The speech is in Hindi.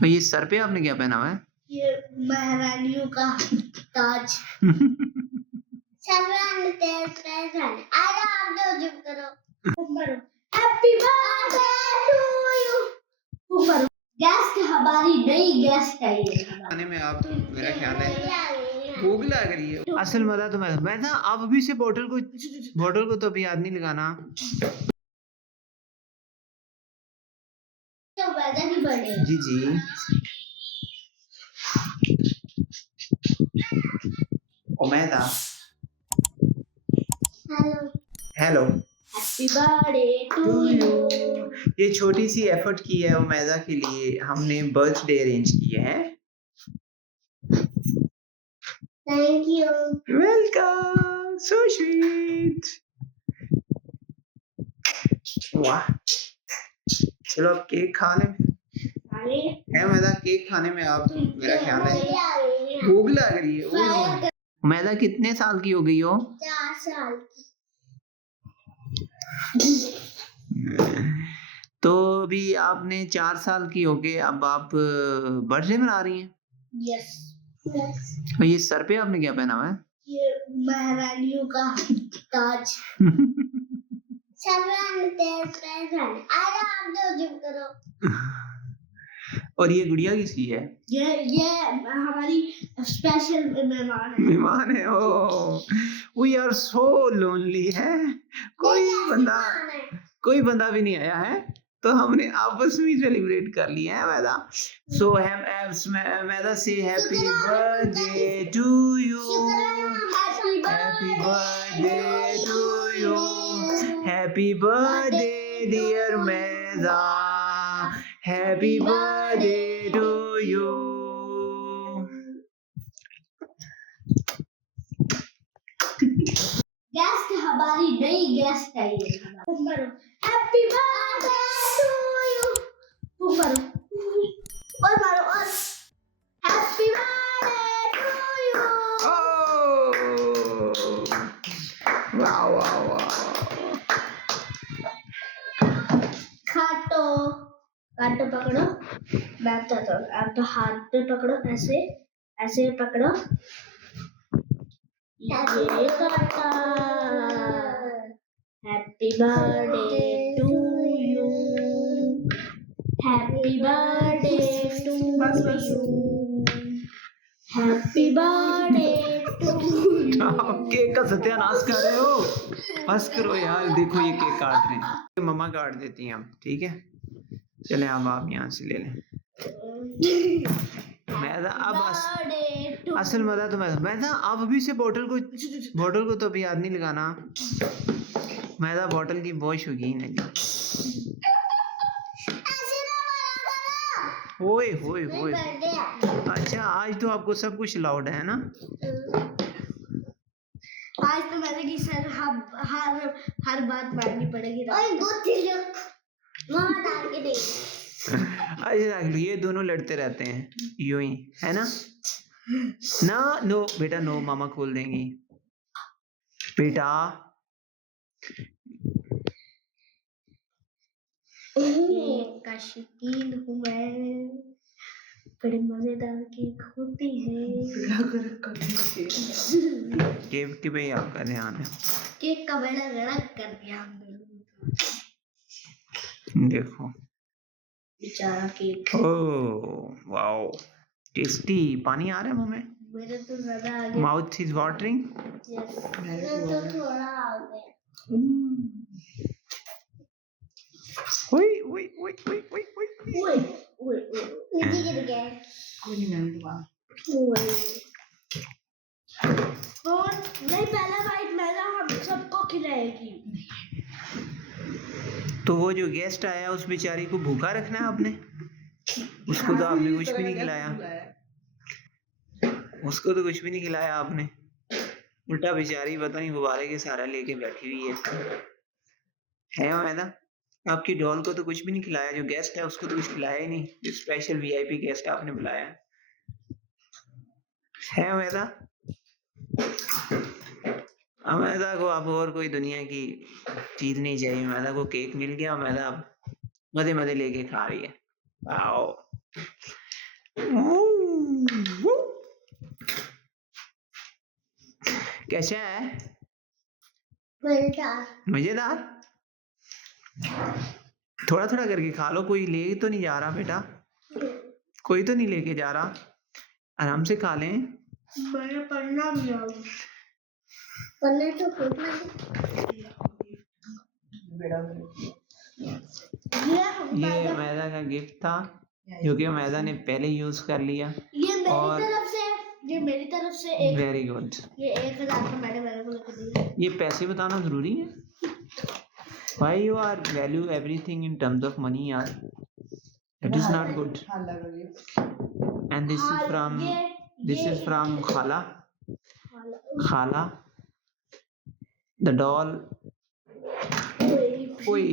और ये सर पे आपने क्या पहना हुआ है? ये महारानियों का ताज। सरवान तेज पहन। अरे आप दो चुप करो। Happy birthday to you. Guest हमारी नई गेस्ट आई है। खाने में आप मेरा ख्याल है भूख लग रही है। असल मजा तो मैं था आप अभी से बोतल को तो अभी याद नहीं लगाना। तो वजह भी बढ़े। जी जी उमेदा hello hello happy birthday to you. ये छोटी सी एफर्ट की है उमेदा के लिए, हमने बर्थडे अरेंज किए हैं। Thank you. Welcome, so sweet. वाह, चलो अब केक खा लें। है उमेदा केक खाने में आप मेरा ख्याल है भूख लग रही है। उमेदा कितने साल की हो गई हो? 4 साल की। तो अभी आपने 4 साल की हो गए, अब आप बर्थडे मना रही हैं। यस। और ये सर पे आपने क्या पहना हुआ है? ये महारानियों का ताज। सरवान तेज पहन। अरे आप दो चुप करो। और ये गुड़िया किसकी है? ये हमारी स्पेशल मेहमान है। Oh we are so lonely है। कोई बंदा भी नहीं आया है, तो हमने आपस में सेलिब्रेट कर लिया है मैदा। सो मैदा से happy birthday to you, happy birthday to you, happy birthday dear Maida, happy birthday to you. Guest हमारी नई गेस्ट आई है। Happy birthday to you. और मारो और हैप्पी बर्थडे टू यू। वाह वाह वाह। काटो पकड़ो। मैं बताता हूँ। आप तो हाथ पे पकड़ो, ऐसे पकड़ो। ये काटा। Happy birthday to you, happy birthday to you, happy birthday to. आप केक का सत्यानाश कर रहे हो, बस करो यार। देखो ये केक काट रहे हैं, मम्मा काट देती हैं हम, ठीक है। चले अब आप यहाँ से ले लें। अब असल मजा तो मैं था आप अभी से बोतल को तो अभी याद नहीं लगाना। मैदा बोतल की बहुत शौकीन है। ओए होए होए। अच्छा आज तो आपको सब कुछ अलाउड है ना? आज तो मैंने की सर हर बात माननी पड़ेगी। अच्छा ये दोनों लड़ते रहते हैं यूं ही, है ना? ना नो बेटा नो, मामा खोल देंगी बेटा। केक का शौकीन हूँ मैं, बड़े मजेदार केक होती है। केक की भाई आपका ध्यान है। केक का बड़ा रड़क कर दिया हमने। देखो बेचारा केक। Oh wow tasty. पानी आ रहा है मुंह में। मेरे तो ज्यादा आ गया। Mouth is watering. यस मेरे तो थोड़ा आ गया। ओए ओए ओए ओए ओए ओए नीचे गिर गया। कोई नहीं, मैं दोबारा। और नहीं पहला बाइट मैदा हम सबको खिलाएगी। तो वो जो गेस्ट आया उस बेचारी को भूखा रखना है आपने? उसको तो आपने कुछ भी नहीं खिलाया। उसको तो कुछ भी नहीं खिलाया आपने। उल्टा बेचारी पता नहीं गुब्बारे के सहारा लेके बैठी हुई है मैदा। आपकी डॉल को तो कुछ भी नहीं खिलाया। जो गेस्ट है उसको तो कुछ खिलाया ही नहीं, जो स्पेशल वीआईपी गेस्ट आपने बुलाया है मैदा। मैदा को अब और कोई दुनिया की चीज नहीं चाहिए। मैदा को केक मिल गया, मैदा अब मजे मजे लेके खा रही है। आओ कैसा है? मजेदार। मजेदार। थोड़ा थोड़ा करके खा लो, कोई ले तो नहीं जा रहा बेटा, कोई तो नहीं लेके जा रहा, आराम से खा लें। मैंने पढ़ना भी है, पढ़ने तो पढ़ना ये मैदा का गिफ्ट था जो कि मैदा ने पहले यूज कर लिया। ये मेरी और तरफ से, ये मेरी तरफ से एक, वेरी गुड। ये 1000 का मैंने मेरे को लेकर दिया। ये पैसे बताना जरूरी है? Why you are value everything in terms of money यार? It is not good. And this is from Khala. Khala. The doll. Oi.